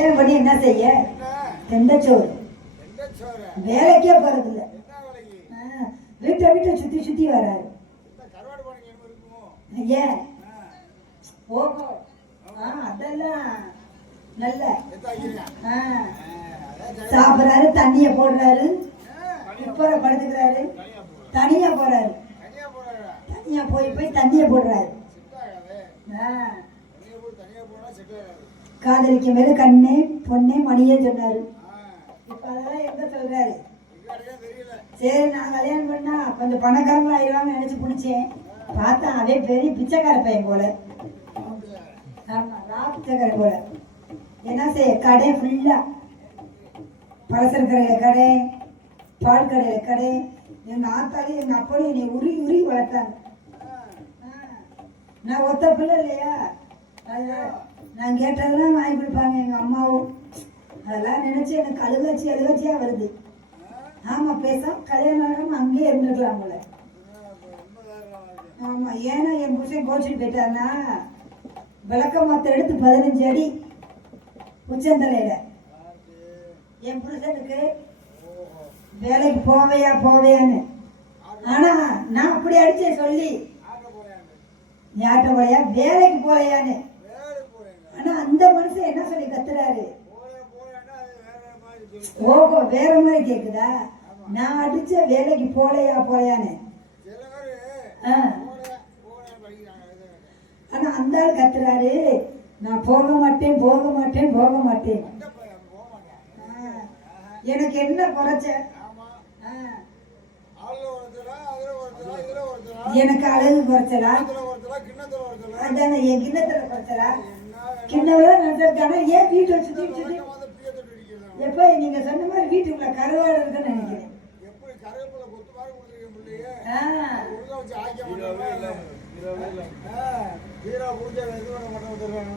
ஏன் பண்ணி என்ன செய்ய? தெண்டச்சோறு. வேலைக்கே போறதில்ல. வீட்டை வீட்டை சுத்தி சுத்தி வராரு. ஏன் ஓஹோ அதெல்லாம் நல்ல சாப்பிடுறாரு, தண்ணிய போடுறாரு, உப்பரை படுத்துக்கிறாரு, தனியா போறாரு, தனியா போய் போய் தண்ணிய போடுறாரு. காதலிக்கும் மேல கண்ணே பொண்ணே மணியே சொன்னாரு. இப்ப அதெல்லாம் எங்க சொல்றாரு? சரி நான் கல்யாணம் பண்ணா கொஞ்சம் பணக்காரங்க ஆயிடுவாங்க நினைச்சு பிடிச்சேன். பார்த்தா அதே பெரிய பிச்சைக்கார பையன் போல. ஆமா பிச்சைக்கார போல. என்ன செய்ய? கடை ஃபுல்லா பலசர கடையில கடை, பால் கடையில கடை. எங்க ஆத்தாலையும் எங்க அப்பனையும் என்னை உருகி உருகி வளர்த்தாங்க. நான் ஒத்த பிள்ளை இல்லையா, நான் கேட்டதெல்லாம் வாங்கி கொடுப்பாங்க எங்க அம்மாவும். அதெல்லாம் நினைச்சு எனக்கு அழுகாச்சியா வருது. ஆமா பேசாம கல்யாணம் ஆகாம அங்கேயே இருந்துருக்கலாம் போல. ஆமா ஏன்னா என் புருஷன் கோச்சிட்டு போயிட்டாருன்னா விளக்க மாத்த எடுத்து 15 அடி உச்சந்தலையில. என் புருஷனுக்கு வேலைக்கு போவையான்னு. ஆனா நான் அப்படி அடிச்சேன் சொல்லி யார்கிட்ட போலையா வேலைக்கு போலையான்னு. ஆனா அந்த மனுஷன் என்ன சொல்லி கத்துறாரு? ஓஹோ வேற மாதிரி கேக்குதா? நான் அடிச்ச வேலைக்கு போலையான்னு. ஆனா அந்த ஆள் கத்துறாரு நான் போக மாட்டேன். எனக்கு என்ன குறைச்ச? எனக்கு அழகு குறைச்சலா? அதான என் கிண்ணத்துல குறைச்சலா? கிண்ணவெல்லாம் நினைச்சிருக்கானா? ஏன் வீட்டை சுத்தி எப்ப நீங்க சொன்ன மாதிரி வீட்டுக்குள்ள கருவாடு இருக்குன்னு நினைக்கிறேன்.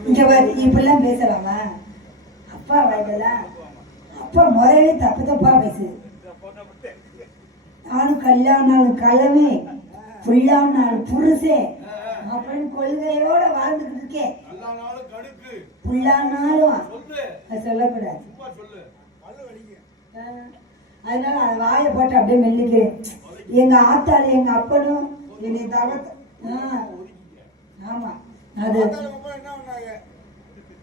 இங்க பாரு இப்பெல்லாம் பேசலாமா? அப்பா வயதெல்லாம் அப்பா முறையே தப்பா பேசுது. நானும் கல்யாண நாள் கிழமை புல்லான நாள் புருஷே அப்படின்னு கொள்கையோட வாழ்ந்துகிட்டு இருக்கேன். புல்லானாலும் சொல்லக்கூடாது. அதனால வாயை போட்டு அப்படியே மெல்லிக்கிறேன். எங்க ஆத்தாள் எங்க அப்பனும் என்னை தவத்த. ஆமா அது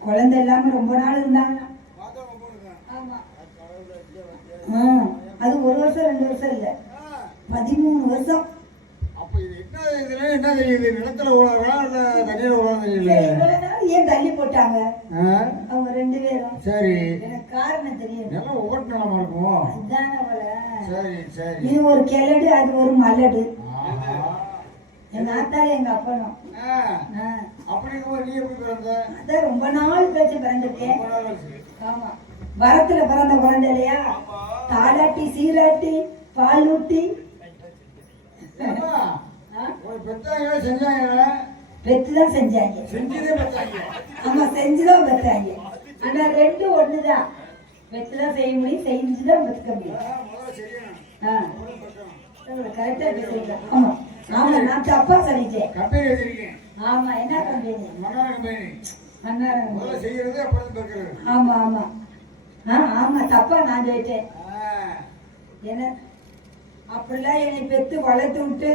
குழந்தை இல்லாம ரொம்ப நாள் இருந்தாங்க. ஆமா அது 1 வருஷம் 2 வருஷம் இல்ல 13 வருஷம். ஏன் தள்ளி போட்டாங்க அவங்க 2 பேரும்? சரி எனக்கு காரணம் தெரியும். இது ஒரு கிழடு அது ஒரு மலடு. எங்க ஆத்தாலும் எங்க அப்பனும். அதான் ரொம்ப நாள் பேச்சு பிறந்திருக்கேன். ஆமா வரத்துல பிறந்த குழந்தை இல்லையா? தாலாட்டி சீராட்டி பால் ஊட்டி பெத்துதான் செஞ்சாங்க. ஆமா செஞ்சுதான் பெத்தாங்க. ஆனா 2 ஒண்ணுதான். பெத்துதான் செய்ய முடியும், செஞ்சுதான் பெத்துக்க முடியும். கரெக்டா பேசுறீங்க. ஆமா ஆமா நான் தப்பா சொல்லிட்டேன். ஆமா என்ன கம்பெனி? ஆமா ஆமா ஆமா தப்பா நான் சொல்லிட்டேன். என்ன அப்படிலாம் என்னை பெத்து வளர்த்து விட்டு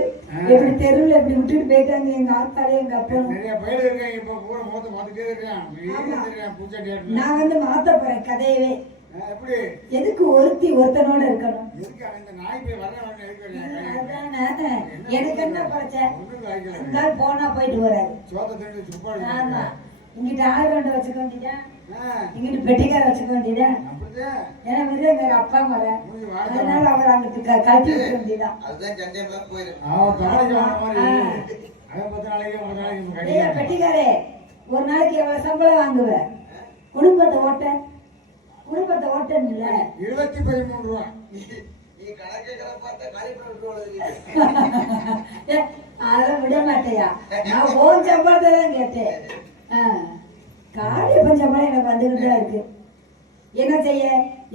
எப்படி தெருவில் எப்படி விட்டுட்டு போயிட்டாங்க எங்க ஆத்தாலே எங்க அப்பனும். நான் வந்து மாத்த போறேன் கதையவே. எதுக்கு ஒருத்தனோட இருக்கணும்? எனக்கு என்ன பிரச்சனை? போனா போயிட்டு வராது. ஆமா இங்கிட்ட ஆயிரம் வச்சுக்க வேண்டியதான், இங்கிட்டு பெட்டிக்கார வச்சுக்க வேண்டியதான். ஏன்னா வந்து எங்க அப்பா மர அதனால அவர் அங்கிட்டு கழட்டி வைக்க வேண்டியதான். பெட்டிக்காரே ஒரு நாளைக்கு எவ்வளவு சம்பளம் வாங்குவ? குடும்பத்தை ஓட்ட 13 ரூபா. அதெல்லாம் விட மாட்டேயா? நான் ஓன் சம்பளத்தை தான் கேட்டேன். காலை பஞ்சம்பளம் எனக்கு வந்துகிட்டு தான் இருக்கு. என்ன செய்ய?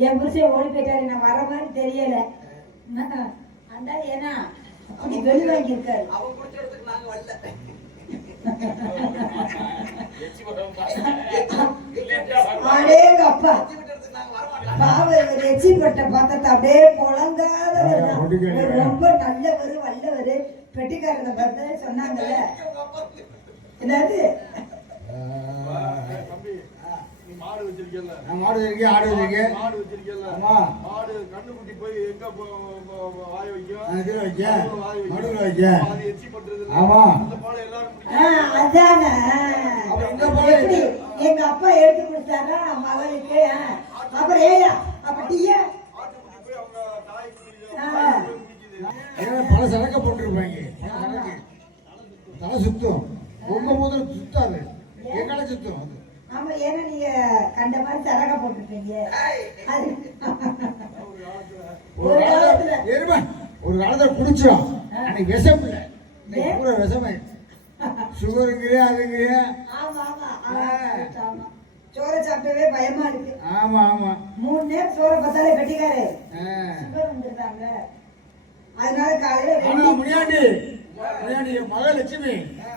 என் புருஷன் ஓடி போயிட்டாரு. நான் வர மாதிரி தெரியல. அந்த ஏன்னா அப்படி வெளி வாங்கி இருக்காரு. அடேங்க அப்பா பாவம் இவர் எச்சி பட்ட பார்த்தா அப்படியே புழங்காதவர் ரொம்ப நல்லவர் வல்லவர் பெட்டிக்காரனை பார்த்து சொன்னாங்கல்ல என்னது மாடு வச்சிருக்கேன் மாடு வச்சிருக்கேன் ஆடு வச்சிருக்கேன் மாடு வச்சிருக்கேன் ஆமா மாடு கண்ணுக்குட்டி போய் எங்க வாய வைக்கும் இதுல வைக்க மாடுல வைக்க அது எச்சி பண்றது ஆமா அந்த பால் எல்லாரும் அதானே இந்த பால் எப்படி எங்க அப்பா எடுத்து கொடுத்தாரா மகளுக்கு அப்புறம் ஏயா அப்படியே ஆட்டுக்குட்டி போய் அவங்க தாய் பல சரக்க போட்டுருப்பாங்க பல சரக்கு தலை சுத்தம் உங்க முதல்ல சுத்தாது எங்களை சுத்தம் அது ஆமா ஏன்னா நீங்க கண்ட மாதிரி சரக போட்டுருப்பீங்க ஒரு காலத்துல குடிச்சோம் அன்னைக்கு விஷம் இல்லை பூரா விஷமே சுகருங்கிறிய அதுங்கிறிய ஆமா ஆமா சோறை சாப்பிட்டவே பயமா இருக்கு ஆமா ஆமா 3 நேரம் சோறை பார்த்தாலே கட்டிக்காரு சுகர் வந்துருந்தாங்க அதனால காலையில முன்னாடி மகாலட்சுமி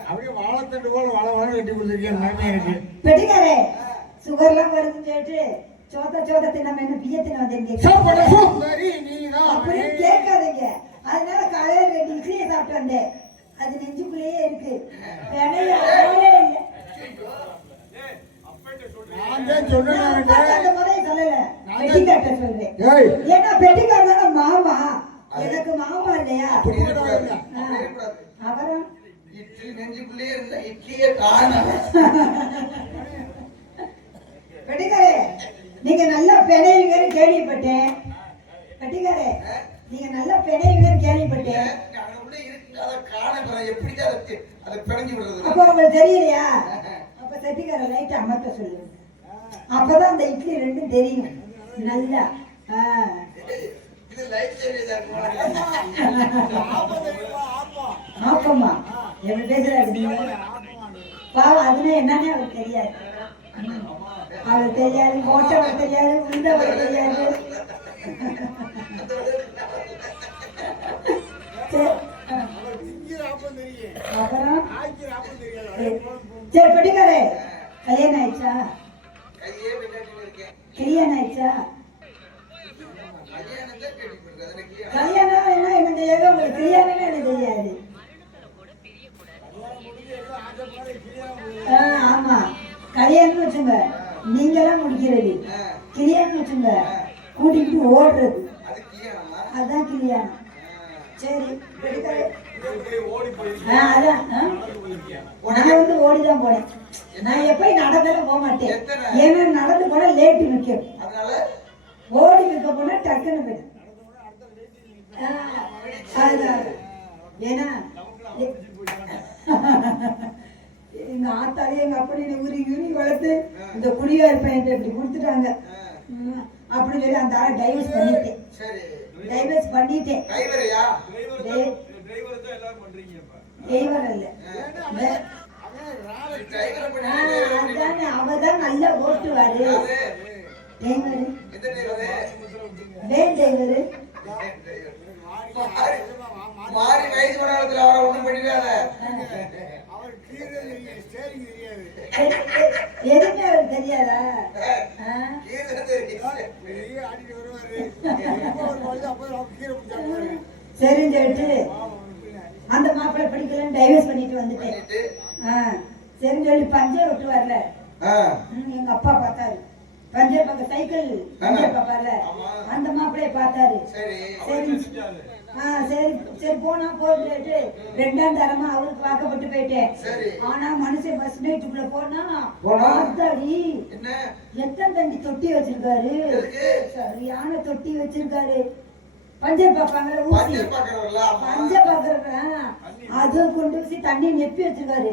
அப்படியே வாழைத்தண்டு போல வாழ கட்டி கொடுத்துருக்கேன் மாமி எனக்கு பெட்டிக்காரே சுகர்லாம் வருதுன்னு சொல்லிட்டு சோத்த தின்னாம என்ன பிய தின்ன வந்தீங்க அப்படின்னு கேட்காதீங்க அதனால காலையில 2 இட்லியை சாப்பிட்டு வந்தேன் அது நெஞ்சுக்குள்ளேயே இருக்கு ஏன்னா பெட்டிக்காரங்க மாமா எனக்கு மாமா இல்லையா அப்புறம் இட்லி நெஞ்சுக்குள்ளே இருந்த இட்லியே காணோம். பெட்டிக்காரே நீங்க நல்லா பிணைவீங்கன்னு கேள்விப்பட்டேன் பெட்டிக்காரே நீங்க நல்லா பிணைவீங்கன்னு கேள்விப்பட்டேன் அப்ப உங்களுக்கு தெரியலையா அப்ப செட்டிக்கார லைட் அமர்த்த சொல்லு அப்பதான் அந்த இட்லி ரெண்டும் தெரியும் நல்லா ஆப்பமா எப்படி பேசுறாரு பாவம் அதுனா என்னன்னே அவருக்கு தெரியாது அவருக்கு தெரியாது ஓட்ட வர தெரியாது உள்ள வர தெரியாது அப்புறம் சரி பெட்டிக்காரே கல்யாணம் ஆயிடுச்சா கல்யாணம் ஆயிடுச்சா கல்யாணம் என்ன எனக்கு தெரியாது உங்களுக்கு கல்யாணமே எனக்கு தெரியாது ஆமா கல்யாணம் வச்சுங்க நீங்கெல்லாம் முடிக்கிறது கல்யாணம் வச்சுங்க கூட்டிட்டு ஓடுறது அதான் கல்யாணம் சரி அதான் நான் வந்து ஓடிதான் போனேன் நான் எப்பயும் நடந்தாலும் போக மாட்டேன் ஏன்னா நடந்து போனா லேட்டு நிற்கும் ஓடி நிற்க போனா டக்குன்னு போயிடும் ஏன்னா எங்க ஆத்தாலே எங்க அப்படி உரி வளர்த்து இந்த குடியார் பையன் இப்படி கொடுத்துட்டாங்க அப்படின்னு சொல்லி அந்த ஆளை டைவர்ஸ் பண்ணிட்டேன் டிரைவர் இல்ல அதானே அவதான் நல்லா ஓட்டுவாரு டிரைவர் வேன் டிரைவரு மாறி வயசு மண்டலத்துல அவரை ஒண்ணும் பண்ணிடாத எதுவுமே அவருக்கு தெரியாதா சரின்னு சொல்லிட்டு அந்த மாப்பிள்ளை படிக்கலன்னு டைவர்ஸ் பண்ணிட்டு வந்துட்டேன் சரின்னு சொல்லி பஞ்சர் விட்டு வரல எங்க அப்பா பார்த்தாரு பஞ்சர் பக்கம் சைக்கிள் பஞ்சர் பாப்பார்ல அந்த மாப்பிள்ளைய பார்த்தாரு சரி சரி சரி போனா போயிட்டு 2ஆம் தரமா அவருக்கு வாக்கப்பட்டு போயிட்டேன் ஆனா மனுஷன் பஸ் நைட்டுக்குள்ள போனா பார்த்தாடி எத்தனை தண்டி தொட்டி வச்சிருக்காரு சரியான தொட்டி வச்சிருக்காரு பஞ்சர் பாப்பாங்கல்ல ஊசி பஞ்சர் பாக்குறவங்க அது கொண்டு ஊசி தண்ணி நெப்பி வச்சிருக்காரு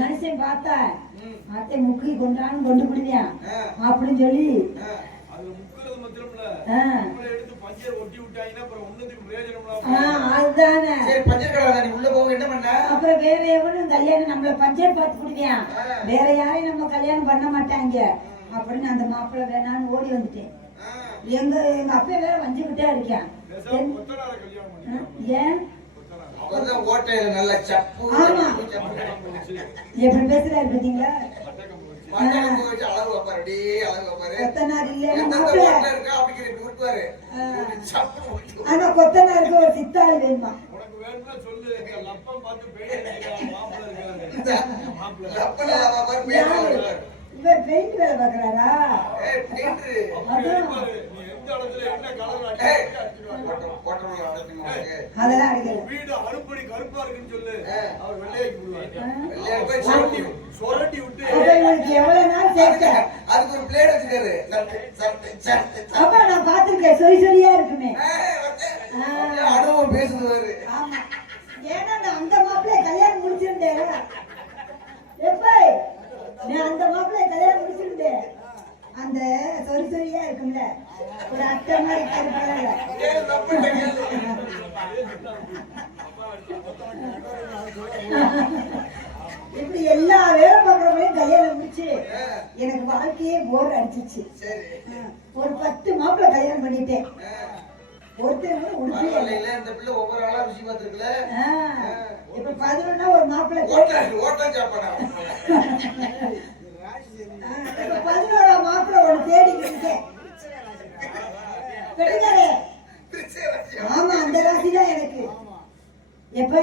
மனுஷன் பார்த்தா அத்தை முக்கி கொண்டான்னு கொண்டு பிடிவியா அப்படின்னு சொல்லி அதுதானே அப்புறம் வேற எவனும் கல்யாணம் நம்மள பஞ்சர் பார்த்து பிடிவியா வேற யாரையும் நம்ம கல்யாணம் பண்ண மாட்டாங்க அப்படின்னு அந்த மாப்பிள்ளை வேணான்னு ஓடி வந்துட்டேன் எங்க அப்பா வேற வஞ்சுக்கிட்டே இருக்கேன் ஏன் அப்பதான் ஓட்டையில நல்ல சப்பு ஆமா. சப்பு. எப்படி பேசுறாரு பாத்தீங்களா? மண்டபம் வச்சு அழகு வைப்பாரு, அப்படியே அழகு வைப்பாரு. கொத்தனார் இல்லையா எந்தெந்த மாப்பிள்ளை? ஓட்டை இருக்கா அப்படிங்கிற இப்படி விட்டுவாரு. சப்பு போட்டு. ஆனா கொத்தனாருக்கு ஒரு சித்தாள் வேணுமா? உனக்கு வேணும்னா சொல்லு. லப்பம் பார்த்து பெயிண்ட் அடிக்கிறான் மாப்பிள்ளை இருக்காரு. மாப்பிள்ளை. லப்பல லப்பா பாரு, பேர் வருவாரு. இவர் பெயிண்ட் வேலை பாக்குறாரா? ஏய், பெயிண்டரு. அப்படி அடிப்பாரு. நீ எந்த இடத்துல என்ன கலர் ஏய், அடிச்சு போட்டோல அடைச்சுமா உனக்கு. அதெல்லாம் அடிக்கல. வீடு அறுப்படி கருப்பா இருக்குன்னு சொல்லு. ஆ. அவர் வெள்ளையாக்கி விடுவாரு. வெள்ளையார் போய் சுரண்டி சப்பு. சுரண்டி விட்டு அப்ப இவருக்கு எவ்வளவு நாள் சேர்க்க? அதுக்கு ஒரு பிளேட் வச்சுக்காரு. சட்டு, சட்டு, சட்டு, சட்டு. அப்ப நான் பாத்திருக்கேன், சொறி சொறியா இருக்குமே. அனுபவம் பேசுவாரு. ஆமா. ஏன்னா நான் அந்த மாப்பிள்ளைய கல்யாணம் முடிச்சிருந்தேன். எப்ப நீ அந்த மாப்பிள்ளைய கல்யாணம் முடிச்சிருந்தேன், அந்த சொறி சொறியா இருக்கும்ல, ஒரு அட்டை மாதிரி கருப்பால. ஏய், தப்புட்ட கேளு. இப்படி எல்லா வேலை பார்க்கறவங்களையும் கல்யாணம் முடிச்சு எனக்கு வாழ்க்கையே போர் அடிச்சிச்சு. சரி. ஒரு 10 மாப்பிள்ளை கல்யாணம் பண்ணிட்டேன். ஒருத்தர் கூட உடுப்பே இல்லை. பரவாயில்ல, இந்த பிள்ளை ஒவ்வொரு ஆளா ருசி பார்த்திருக்குல. இப்ப 11 ஒரு மாப்பிள்ளை ஓட்டம் சாப்பாடா. இப்ப 11 மாப்பிள்ளை ஒரு தேடிக்கிட்டு இருக்கேன். கிடைக்காதே. ஆமா, அந்த ராசி தான் எனக்கு. எப்ப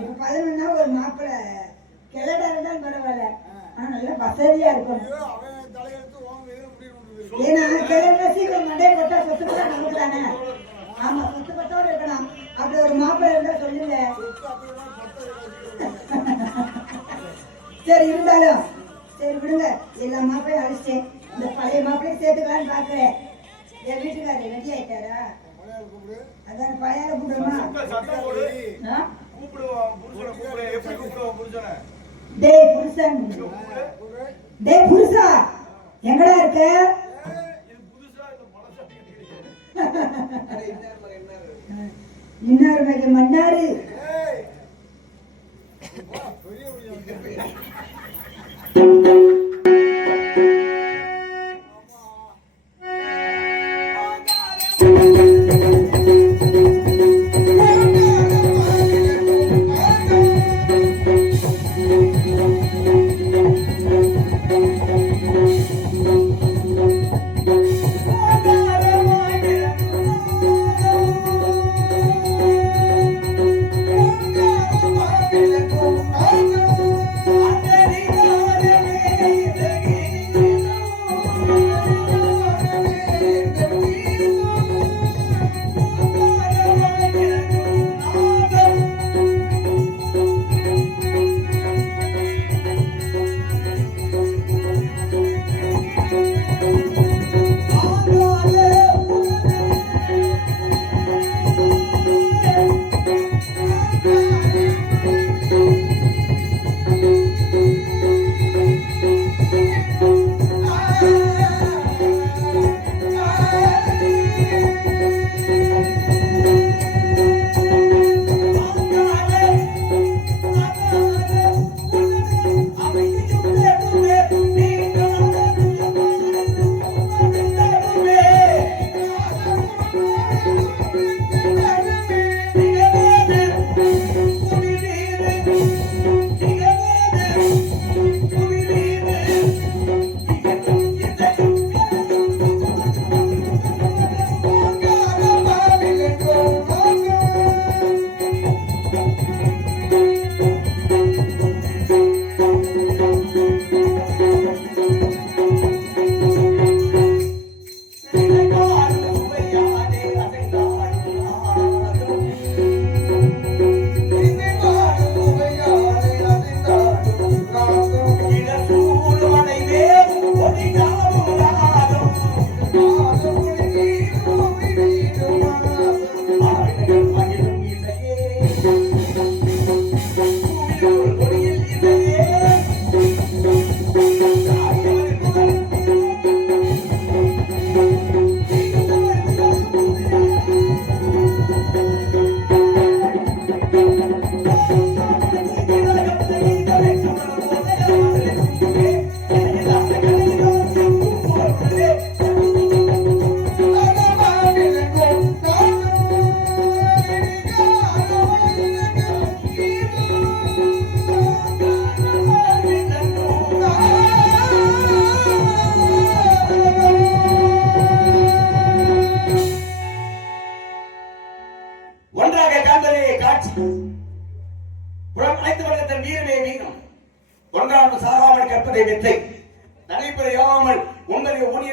இப்ப 11 ஒரு மாப்பிள்ளை கிளடா இருந்தாலும் பரவாயில்ல, ஆனா நல்லா வசதியா இருக்கும். அவன் தலையெழுத்து உன் இதுல முடிவு பண்ணுது. ஏன்னா கிளட சீக்கிரம் மண்டையை போட்டா சொத்து போட்டா நமக்கு தானே. ஆமா, சொத்து பத்தோட இருக்கணும். அப்படி ஒரு மாப்பிள்ளை இருந்தா சொல்லுங்க. சரி, இருந்தாலும் சரி விடுங்க. எல்லா மாப்பிளையும் அழிச்சிட்டேன். இந்த பழைய மாப்பிளையும் சேர்த்துக்கலான்னு பாக்குறேன். என் வீட்டுக்காரர் ரெடி ஆயிட்டாரா? அதான் பையனை கூப்பிடுமா? சத்தம் போடு. ஆ? கூப்பிடுவான் புருஷனை கூப்பிடு. எப்படி கூப்பிடுவான் புருஷனை? டேய் புருஷன், டேய் புருஷா, எங்கடா இருக்க? இது புதுசா இந்த பழசா கேக்குறீங்க. இன்னொரு வகை மன்னாரு. ஆ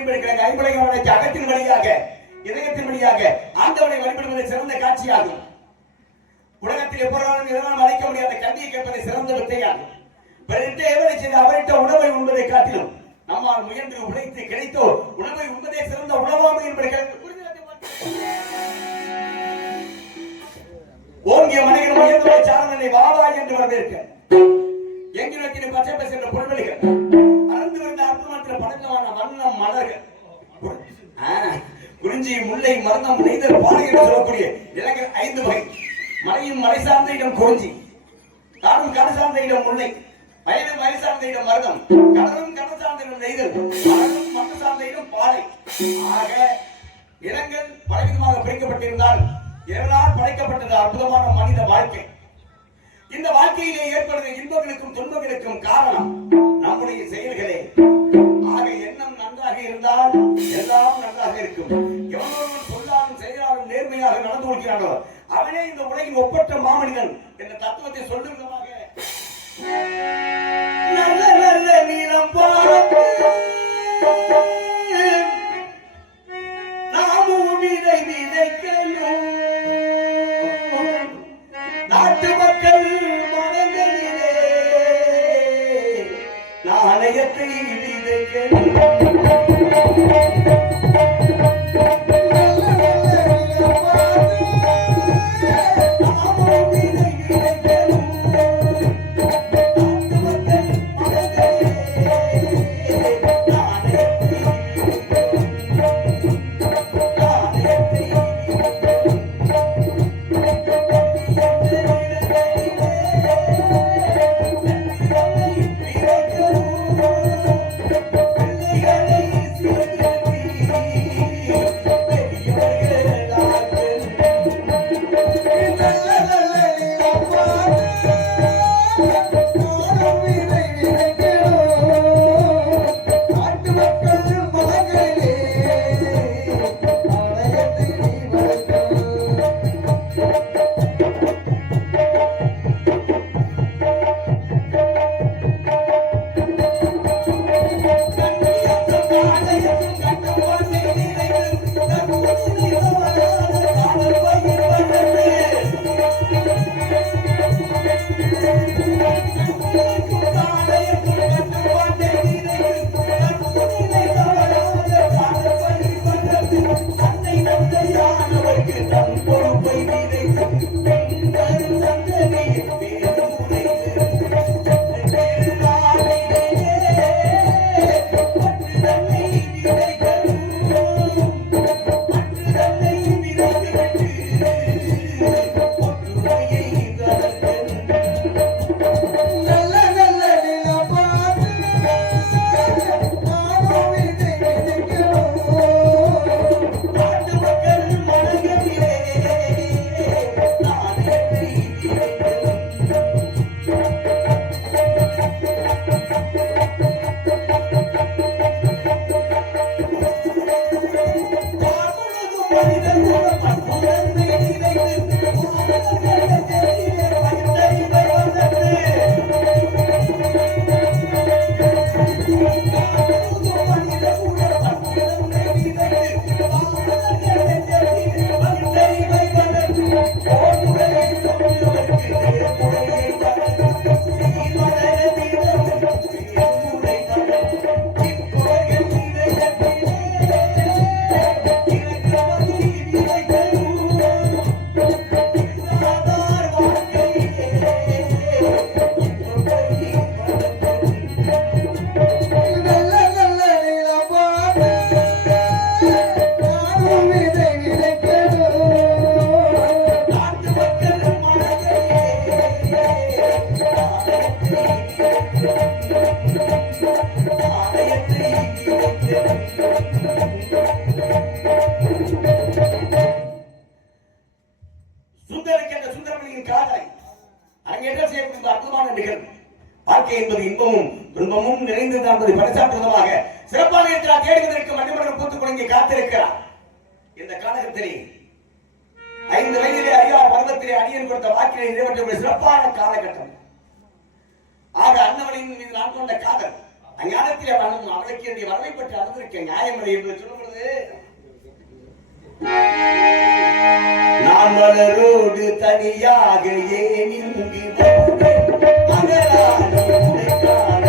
என்பதற்கு ஐம்படைகளுடைய அகத்தின் வழியாக இதயத்தின் வழியாக ஆண்டவனை வழிபடுவது சிறந்த காட்சியாகும். உலகத்தில் எப்பொழுதும் இதனால் அழைக்க முடியாத கல்வியை கேட்பதை சிறந்த வித்தையாகும். பிறரிட்ட எவரை செய்து அவரிட்ட உணவை உண்பதை காட்டிலும் நம்மால் முயன்று உழைத்து கிடைத்தோ உணவை உண்பதே சிறந்த உணவாமை என்பதை ஓங்கிய மனிதன் உயர்ந்தவை சாரணனை வாவா என்று வரவேற்க எங்கிலத்தின் பச்சை பசை என்ற பொருள்கள் அறந்து வந்த அர்த்தமாத்திர படங்கமான வண்ணம் மலர்கள் குறிஞ்சி முல்லை மருந்தம் நெய்தல் பாலை என்று சொல்லக்கூடிய நிலங்கள் 5 வகை. மலையும் மலை சார்ந்த இடம் குறிஞ்சி, காடும் காடு சார்ந்த இடம் முல்லை, வயலும் வயல் சார்ந்த இடம் மருதம், கடலும் கடல் சார்ந்த இடம் நெய்தல், மலரும் மண் சார்ந்த இடம் பாலை. ஆக நிலங்கள் பலவிதமாக பிரிக்கப்பட்டிருந்தால் எவரால் படைக்கப்பட்டது அற்புதமான மனித வாழ்க்கை. இந்த வாழ்க்கையிலே ஏற்படுகிற இன்பங்களுக்கும் துன்பங்களுக்கும் காரணம் நம்முடைய செயல்களே. ஆக எண்ணம் நன்றாக இருந்தால் எல்லாம் நன்றாக இருக்கும். எவனொருவன் சொல்லாலும் செயலாலும் நேர்மையாக நடந்து கொள்கிறானோ அவனே இந்த உலகின் ஒப்பற்ற மாமனிதன் என்ற தத்துவத்தை சொல்லும் விதமாக நல்ல நல்ல நீளம் பார்த்து நாமும் விதை விதைக்கணும். நாட்டு மக்கள் மனங்களிலே நாணயத்தை விதைக்கணும். வாழ்க்கை என்பது இன்பமும் துன்பமும் நிறைந்தது என்பதை பரிசாற்றுவதாக சிறப்பான இருக்கிறார். தேடுவதற்கு மணிமண்டலம் பூத்து குழந்தை காத்திருக்கிறார். இந்த காலகட்டத்திலே 5 வயதிலே அறியா பருவத்திலே அடியன் கொடுத்த வாக்கினை நிறைவேற்ற சிறப்பான காலகட்டம். ஆக அன்னவனின் மீது நான் கொண்ட காதல் அஞ்ஞானத்தில் அவளுக்கு என்னுடைய வரவை பற்றி அனுபவிக்க நியாயமில்லை என்று சொல்லும் பொழுது நான் மலரோடு தனியாக ஏன் இங்கு மகளான உன்னை காண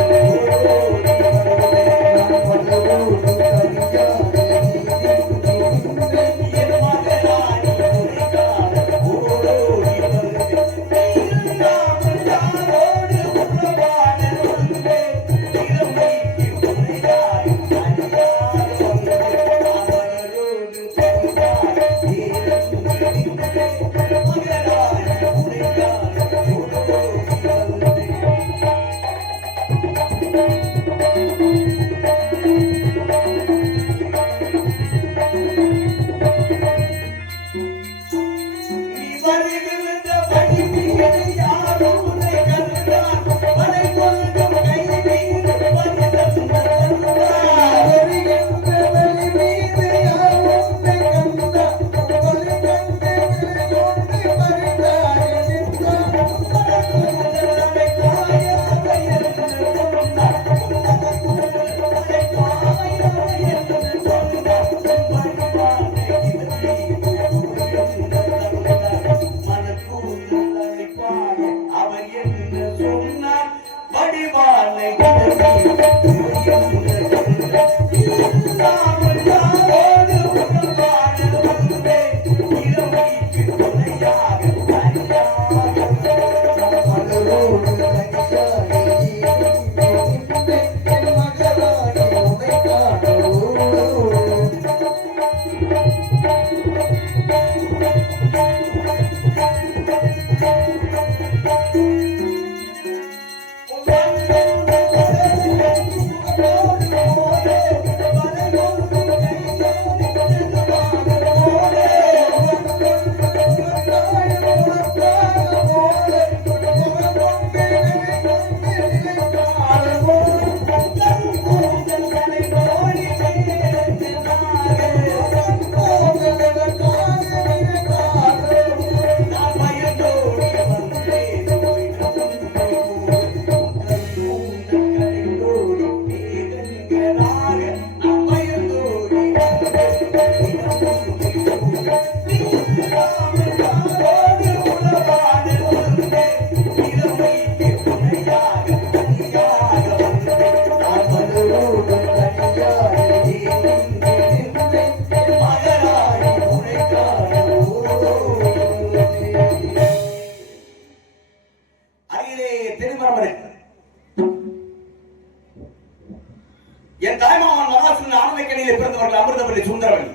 என் தாய்மாமன் மகாசுரன் ஆனந்தக்கணியிலே பிறந்தவர்கள் அமிர்தபள்ளி சுந்தரவன்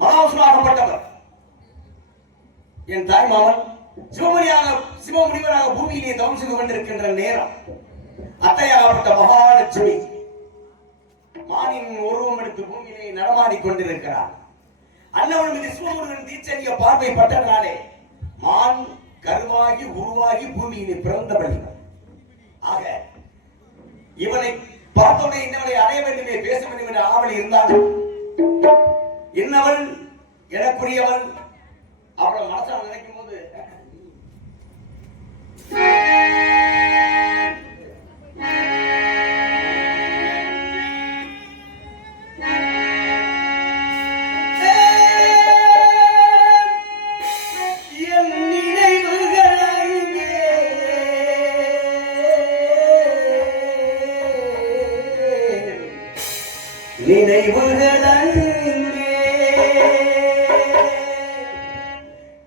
மகாசுராகப்பட்டவர். என் தாய்மாமன் சிவமுனிவராக பூமியிலே தவம் செய்து கொண்டிருக்கின்ற நேரம் அத்தையாகப்பட்ட மகாலட்சுமி மானின் உருவம் எடுத்து பூமியிலே நடமாடிக் கொண்டிருக்கிறார். அன்னவன் மீது சிவமுருகன் தீச்சரிய பார்வை பட்டதனாலே மான் கருவாகி உருவாகி பூமியிலே பிறந்தவள். ஆக இவனை பார்த்தோன்னே இன்னவனை அடைய வேண்டுமே, பேச வேண்டும் என்ற ஆவல் இருந்தால் இன்னவள் எனக்குரியவள் அவளை மனசால் நினைக்கும் போது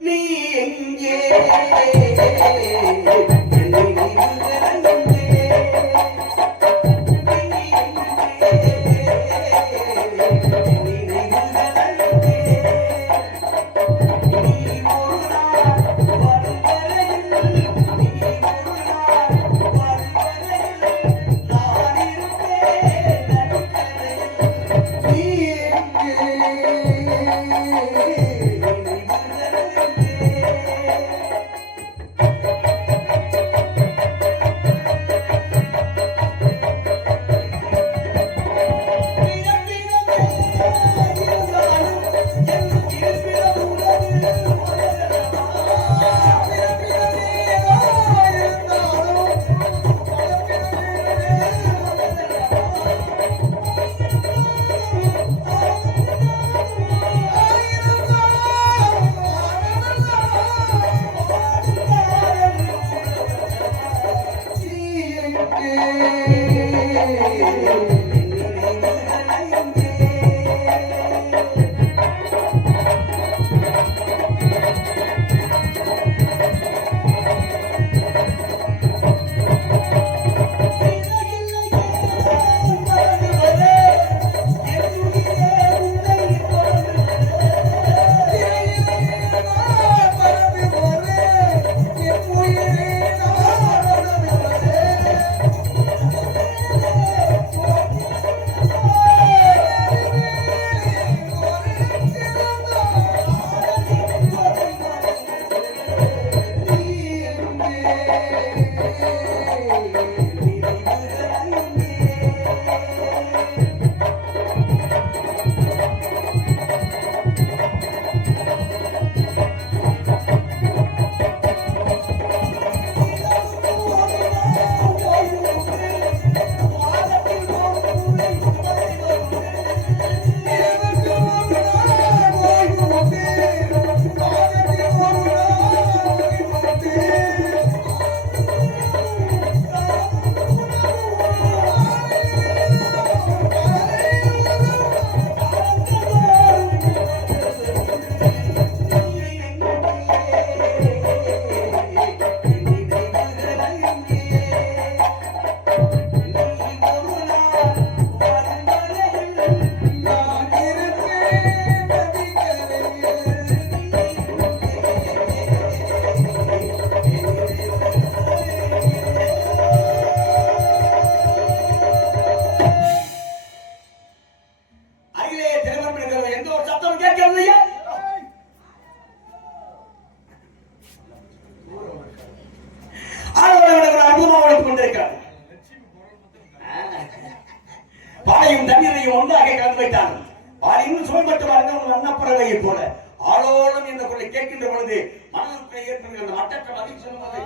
நீ எங்கே வைத்தாலும் இன்னும் சுவை மட்டும் அறிந்த ஒரு அன்னப்பறவையை போல ஆளோളം என்ற குரலை கேட்கின்ற பொழுது மனதிற்குள்ளே ஏற்படுகிற அந்த மட்டற்ற மகிழ்ச்சி சொல்லும்போது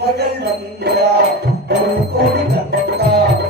மகள் வந்தார் ஒரு கோடி தந்தார்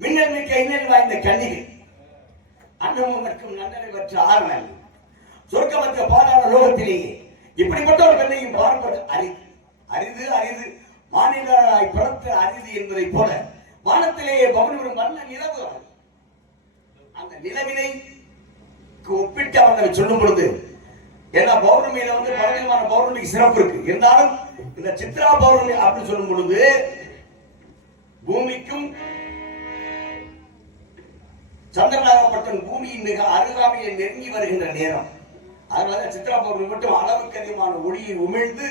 மின்னல் மிக்க இன்னல் வாய்ந்த கண்ணிகை அன்னமும் மற்றும் நன்னரை பெற்ற ஆரணல் சொர்க்கமற்ற பாதாள லோகத்திலேயே இப்படிப்பட்ட ஒரு பெண்ணையும் பார்ப்பது அரிது அரிது அரிது மாநிலராய் பிறந்த அரிது என்பதை போல வானத்திலேயே பவனி வண்ண நிலவு அந்த நிலவினை ஒப்பிட்டு அவர்கள் சொல்லும் பொழுது ஏன்னா பௌர்ணமியில வந்து பலவிதமான பௌர்ணமிக்கு சிறப்பு இருக்கு இருந்தாலும் இந்த சித்ரா பௌர்ணமி அப்படின்னு சொல்லும் பொழுது பூமிக்கும் சந்திரனாகப்பட்ட பூமியின் மிக அருகாமையை நெருங்கி வருகின்ற நேரம் அதனால சித்ரா பௌர்ணமி மட்டும் அளவுக்கு அதிகமான ஒளியை உமிழ்ந்து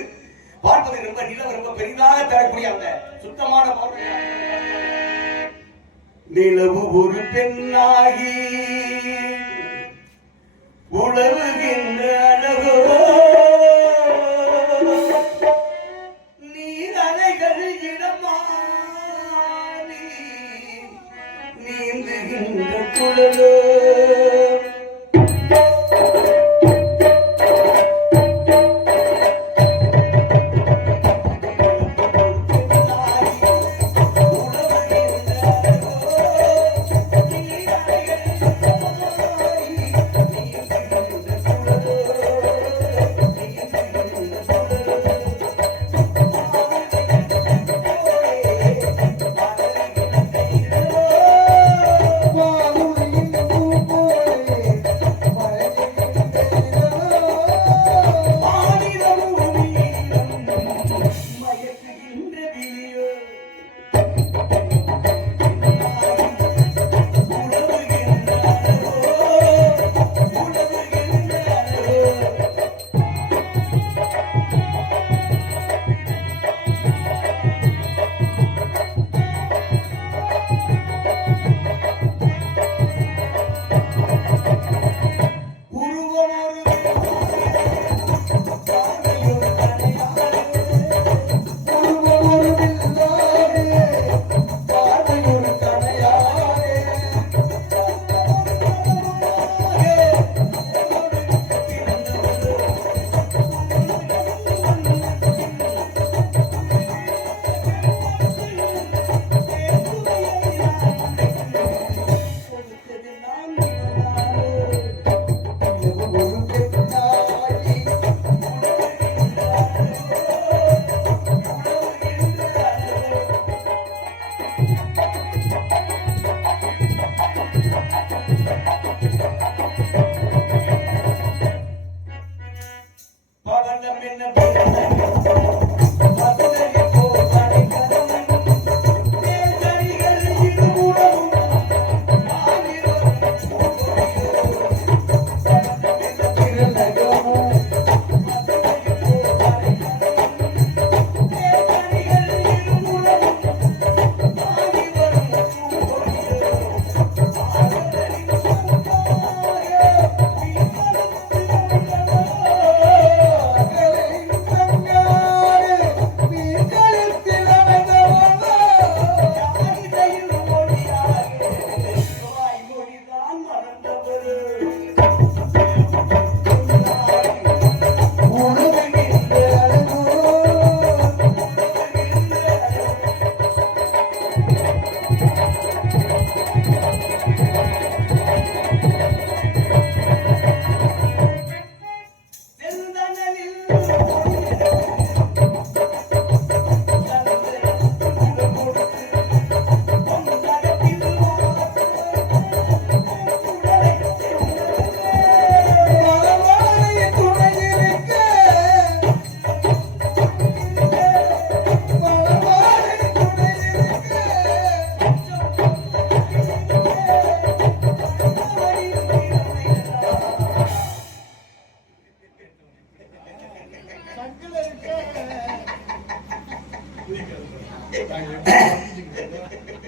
பார்ப்பது ரொம்ப நிலவு ரொம்ப பெரிதாக தரக்கூடிய அந்த சுத்தமான பௌர்ணமி நிலவு ஒரு பெண்ணாகி உழவுகின்ற அழகோ நீர் அலைகள் இடமாறி நீந்துகின்ற குழலோ வாழும்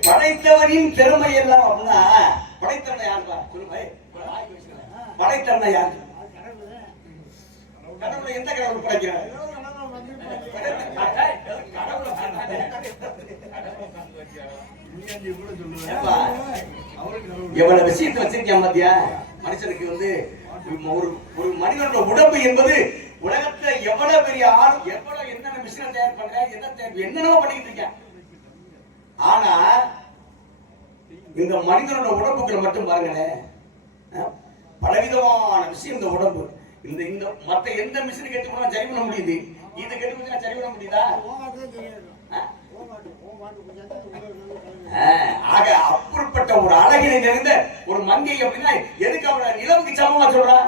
படைத்தவனின் திறமை எல்லாம் அப்படின்னா படைத்தவனை யாருப்பா சொல்லுங்க. படைத்தவனை யாரு? கடவுளை எந்த கடவுள் படைக்கிறார்? எவ்வளவு விஷயத்தை வச்சிருக்கேன் பாத்தியா? மனுஷனுக்கு வந்து ஒரு மனிதனோட உடம்பு என்பது உலகத்துல எவ்வளவு பெரிய ஆள், எவ்வளவு என்னென்ன மிஷினை தயார் பண்ற, என்னென்னவோ பண்ணிட்டு இருக்கேன். ஆனா இந்த மனிதனோட உடம்புக்குள்ள மட்டும் பாருங்களேன், பலவிதமான விஷயம் இந்த உடம்பு. இந்த மற்ற எந்த மிஷின் கெட்டு போனா சரி பண்ண முடியுது, இது கெட்டு போச்சுன்னா சரி பண்ண முடியுதா? ஆக அப்படிப்பட்ட ஒரு அழகினை நிறைந்த ஒரு மங்கை அப்படின்னா எதுக்கு அவளை நிலவுக்கு சமமா சொல்றான்?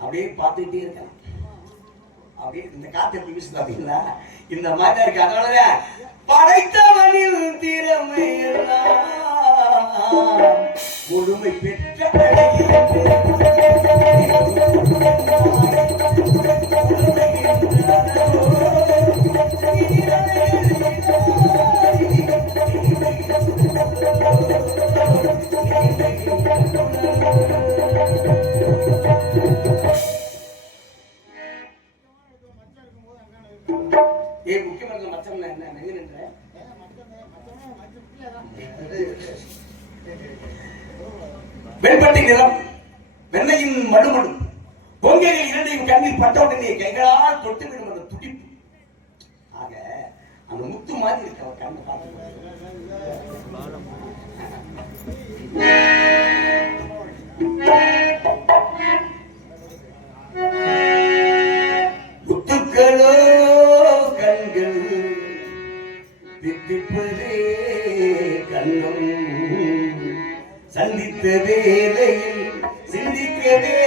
அப்படியே பார்த்துக்கிட்டே இருக்கான். அப்படியே இந்த காத்து எப்படி வீசுது அப்படின்னா இந்த மாதிரி இருக்கு. அதனாலதான் படைத்தவனில் திறமை முழுமை பெற்ற முக்கியமான மச்சம் என்ன எங்க நின்ற வெண்பட்டை நிறம், வெண்ணையின் மடுமடு, பொங்கைகள் இரண்டையும் கண்ணில் பட்டவுடனே கைகளால் தொட்டு விடும் அந்த துடிப்பு. ஆக அந்த முத்து மாதிரி இருக்கு அவர் கண்ணை பார்த்து. முத்துக்களோ கண்கள் தித்திப்பதே கண்ணம், சந்தித்த வேலையில் சிந்திக்கவே